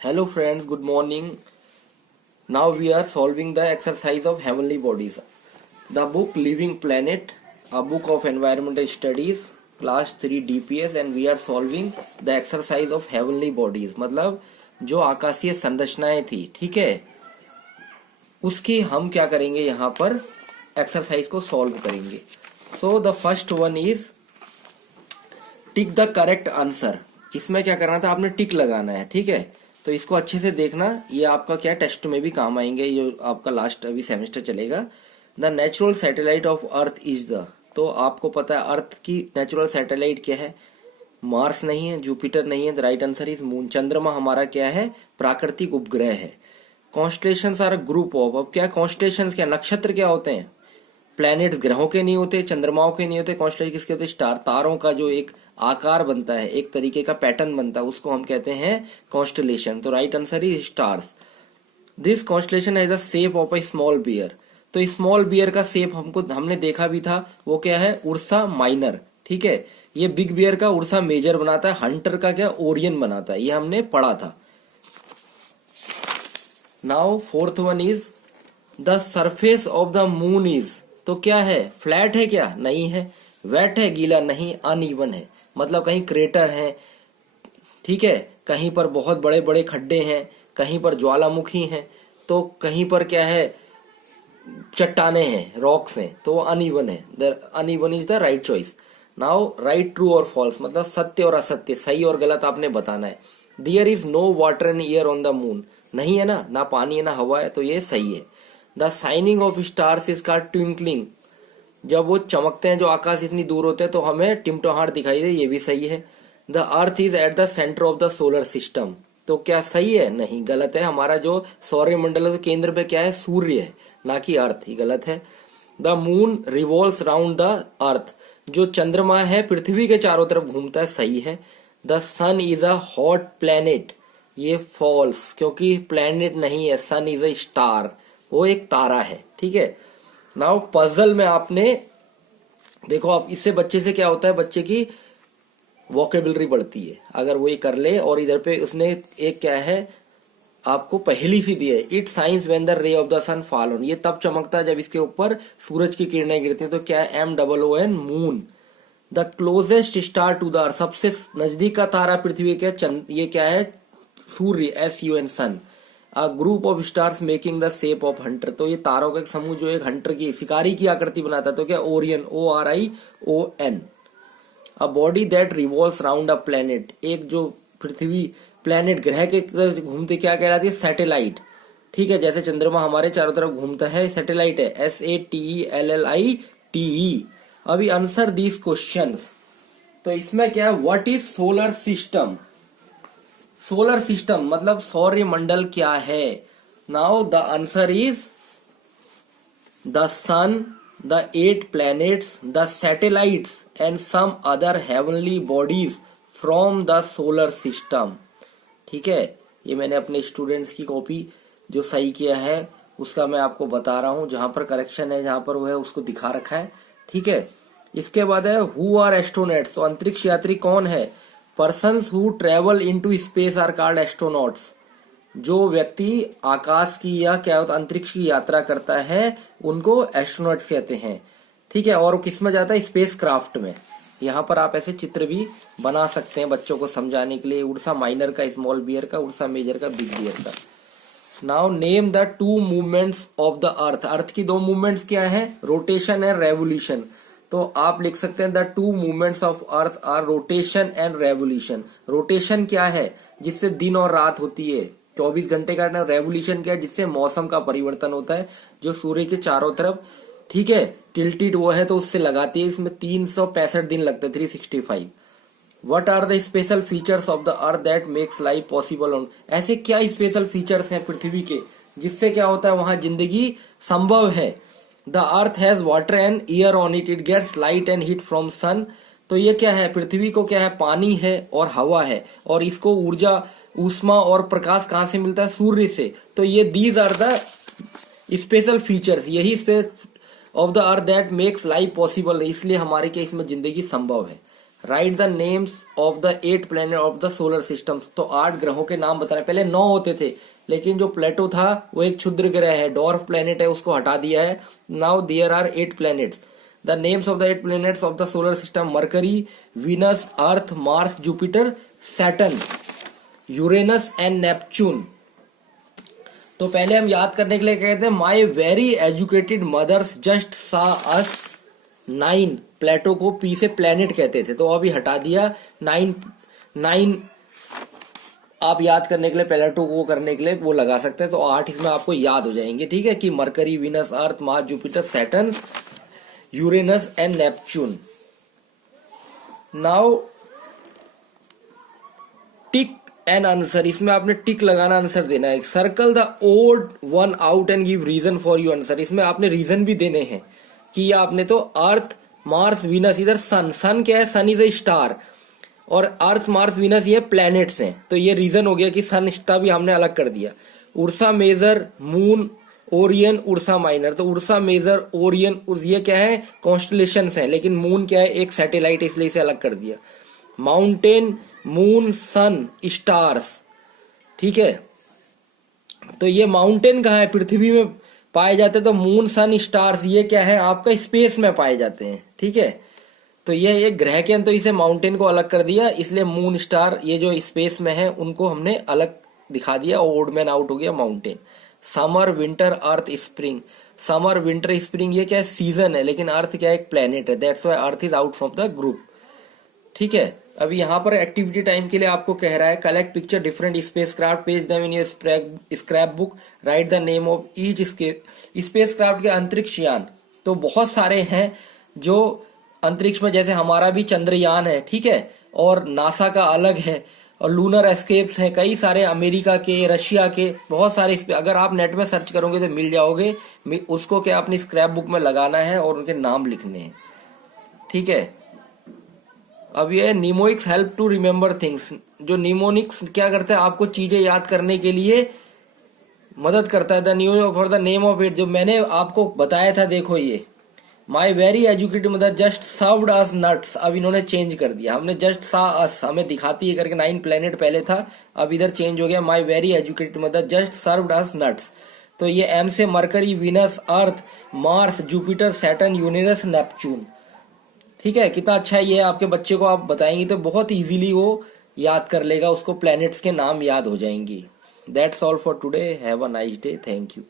Hello friends, good morning. Now we are solving the exercise of heavenly bodies. The book Living Planet, a book of environmental studies, class 3 DPS, and we are solving the exercise of heavenly bodies. मतलब जो आकाशीय संरचनाएं थी, ठीक है, उसकी हम क्या करेंगे, यहाँ पर एक्सरसाइज को सॉल्व करेंगे. So the first one is tick the correct answer. इसमें क्या करना था, आपने टिक लगाना है, ठीक है. तो इसको अच्छे से देखना, ये आपका क्या टेस्ट में भी काम आएंगे, ये आपका लास्ट अभी सेमेस्टर चलेगा. The natural satellite of earth is the, तो आपको पता है अर्थ की नेचुरल सैटेलाइट क्या है, मार्स नहीं है, जुपिटर नहीं है. The right answer is moon. चंद्रमा हमारा क्या है, प्राकृतिक उपग्रह है. कॉन्स्टलेशंस आर ग्रुप ऑफ, अब क्या कॉन्स्टलेशंस, क्या नक्षत्र क्या होते हैं, प्लैनेट्स ग्रहों के नहीं होते, चंद्रमाओं के नहीं होते. कॉन्स्टलेशन किसके होते, स्टार, तारों का जो एक आकार बनता है, एक तरीके का पैटर्न बनता है, उसको हम कहते हैं कॉन्स्टलेशन. तो right answer is stars. This constellation has the shape of a small bear. तो स्मॉल बियर का शेप हमने देखा भी था, वो क्या है, उर्सा माइनर, ठीक है. ये बिग बियर का उर्सा मेजर बनाता है, हंटर का क्या ओरियन बनाता है, ये हमने पढ़ा था. Now fourth one is the surface of the moon is, तो क्या है, फ्लैट है क्या, नहीं है. वेट है, गीला नहीं, अनइवन है, मतलब कहीं क्रेटर है, ठीक है, कहीं पर बहुत बड़े बड़े खड्डे हैं, कहीं पर ज्वालामुखी हैं, तो कहीं पर क्या है, चट्टाने हैं, रॉक्स हैं, तो वो अनइवन है. The uneven is the right choice. Now right true और फॉल्स, मतलब सत्य और असत्य, सही और गलत आपने बताना है. There is no water and air on the moon, नहीं है ना पानी है ना हवा है, तो ये सही है. The shining of stars is called twinkling, जब वो चमकते हैं, जो आकाश इतनी दूर होते हैं तो हमें टिमटोहाट दिखाई दे, ये भी सही है. The earth is at the centre of the solar system, तो क्या सही है, नहीं, गलत है. हमारा जो सौर्य मंडल के केंद्र पे क्या है, सूर्य है, ना कि अर्थ, ही गलत है. The moon revolves round the earth, जो चंद्रमा है पृथ्वी के चारों तरफ घूमता है, सही है. The sun is a hot planet, ये फॉल्स, क्योंकि प्लेनेट नहीं है, सन इज अ स्टार, वो एक तारा है, ठीक है. नाउ पजल में आपने देखो, आप इससे बच्चे से क्या होता है, बच्चे की वोकेबलरी बढ़ती है अगर वो ये कर ले. और इधर पे उसने एक क्या है, आपको पहली सी दी है, it shines when the ray of the sun fall on, ये तब चमकता है जब इसके ऊपर सूरज की किरणें गिरती हैं, तो क्या है, MOON, moon. The closest star to the earth, सबसे नजदीक का तारा पृथ्वी के चंद, ये क्या है, सूर्य, SUN, sun. A group of stars making the shape of hunter, तो ये तारों का एक समूह जो एक हंटर की, शिकारी की आकृति बनाता है, तो क्या, Orion, ORION. A body that revolves round a planet, एक जो पृथ्वी प्लेनेट ग्रह के घूमते, क्या कहलाती है, सैटेलाइट, ठीक है. जैसे चंद्रमा हमारे चारों तरफ घूमता है, सैटेलाइट है, SATELLITE. अभी आंसर दीज क्वेश्चंस, तो इसमें क्या है, what is solar system, solar system मतलब सौर्य मंडल क्या है. Now the answer is the sun, the 8 planets, the satellites and some other heavenly bodies from the solar system, ठीक है. ये मैंने अपने स्टूडेंट्स की कॉपी जो सही किया है उसका मैं आपको बता रहा हूं, जहां पर करेक्शन है, जहां पर वो है उसको दिखा रखा है, ठीक है. इसके बाद है हु आर एस्ट्रोनॉट्स, तो अंतरिक्ष यात्री कौन है. Persons who travel into space are called astronauts, जो व्यक्ति आकाश की या क्या होता अंतरिक्ष की यात्रा करता है उनको एस्ट्रोनॉट्स कहते हैं, ठीक है. और किसमें जाता है, स्पेस क्राफ्ट में. यहाँ पर आप ऐसे चित्र भी बना सकते हैं बच्चों को समझाने के लिए, उर्सा माइनर का, स्मॉल बियर का, उर्सा मेजर का, बिग बियर का. Now name the 2 movements of the earth, earth की 2 मूवमेंट्स क्या है, रोटेशन एंड रेवोल्यूशन. तो आप लिख सकते हैं the 2 movements of earth are rotation and revolution. Rotation क्या है, जिससे दिन और रात होती है, 24 घंटे का. रेवोल्यूशन क्या है, जिससे मौसम का परिवर्तन होता है, जो सूर्य के चारों तरफ, ठीक है, टिल्टेड वो है तो उससे लगाती है. इसमें 365 दिन लगते हैं, 365. What are the special features of the earth that makes life possible on, ऐसे क्या स्पेशल फीचर्स हैं पृथ्वी के जिससे क्या होता है, वहां जिंदगी संभव है. The earth has water and air on it, it gets light and heat from sun, तो ये क्या है, पृथ्वी को क्या है, पानी है और हवा है, और इसको ऊर्जा, ऊष्मा और प्रकाश कहां से मिलता है, सूर्य से. तो ये these are the special features, यही space of the earth that makes life possible, इसलिए हमारे क्या इसमें जिंदगी संभव है. Right the names of the 8 planet of the solar system. तो 8 ग्रहों के नाम बताने, पहले 9 होते थे, लेकिन जो प्लेटो था वो एक क्षुद्र ग्रह है, डॉर्फ प्लेनेट है, उसको हटा दिया है। Now there are 8 planets. The names of the 8 planets of the solar system: Mercury, Venus, Earth, Mars, Jupiter, Saturn, Uranus and Neptune. तो पहले हम याद करने के लिए कहते हैं, my very educated mothers just सा अस 9। प्लेटो को पी से प्लेनेट कहते थे, तो अभी हटा दिया। 9 आप याद करने के लिए, प्लेटो को करने के लिए वो लगा सकते हैं, तो 8 इसमें आपको याद हो जाएंगे, ठीक है, कि Mercury, Venus, Earth, Mars, Jupiter, Saturn, Uranus and Neptune. Now tick an answer, इसमें आपने टिक लगाना, आंसर देना है। Circle the odd one out and give reason for your answer, इसमें आपने रीजन भी देने हैं कि आपने तो अर्थ, मार्स, वीनस, इधर सन, सन क्या है, सन इज ए स्टार, और अर्थ, मार्स, वीनस ये प्लैनेट्स हैं, तो ये रीजन हो गया कि सन स्टार भी हमने अलग कर दिया। Ursa Major, moon, Orion, Ursa Minor, तो उर्सा मेजर, ओरियन, ये क्या है, कॉन्स्टलेशंस हैं, लेकिन मून क्या है, एक सैटेलाइट, इसलिए इसे अलग कर दिया। माउंटेन, मून, सन, स्टार्स, ठीक है, तो ये माउंटेन कहाँ है, पृथ्वी में पाए जाते हैं, तो मून, सन, स्टार्स ये क्या है, आपका स्पेस में पाए जाते हैं, ठीक है। तो ये एक ग्रह के अंदर, इसे माउंटेन को अलग कर दिया, इसलिए मून, स्टार ये जो स्पेस में है उनको हमने अलग दिखा दिया, ओड मैन आउट हो गया माउंटेन। समर, विंटर, अर्थ, स्प्रिंग, समर, विंटर, स्प्रिंग ये क्या है, सीजन है, लेकिन अर्थ क्या है, एक प्लेनेट है, that's why earth is out from the group, ठीक है। अभी यहाँ पर एक्टिविटी टाइम के लिए आपको कह रहा है, collect picture different spacecraft, page them in your scrap book, right the name of each spacecraft के अंतरिक्ष यान। तो बहुत सारे हैं जो अंतरिक्ष में, जैसे हमारा भी चंद्रयान है, ठीक है, और नासा का अलग है, और लूनर एस्केप्स हैं कई सारे, अमेरिका के, रशिया के, बहुत सारे। अगर आप नेट में सर्च करोगे तो मिल जाओगे, उसको क्या अपनी स्क्रैप बुक में लगाना है और उनके नाम लिखने हैं, ठीक है। अब ये mnemonics help to remember things, जो निमोनिक्स क्या करता है, आपको चीजें याद करने के लिए मदद करता है। The new for the name of it, जो मैंने आपको बताया था, देखो ये माई very educated mother just served us nuts, अब इन्होंने चेंज कर दिया, हमने जस्ट सा अस हमें दिखाती है करके 9 प्लेनेट पहले था, अब इधर चेंज हो गया, my very educated mother just served us nuts. तो ये एम से Mercury, Venus, Earth, Mars, Jupiter, Saturn, Uranus, Neptune, ठीक है। कितना अच्छा है ये, आपके बच्चे को आप बताएंगे तो बहुत इजीली वो याद कर लेगा, उसको प्लैनेट्स के नाम याद हो जाएंगी। That's all for today, have a nice day, thank you.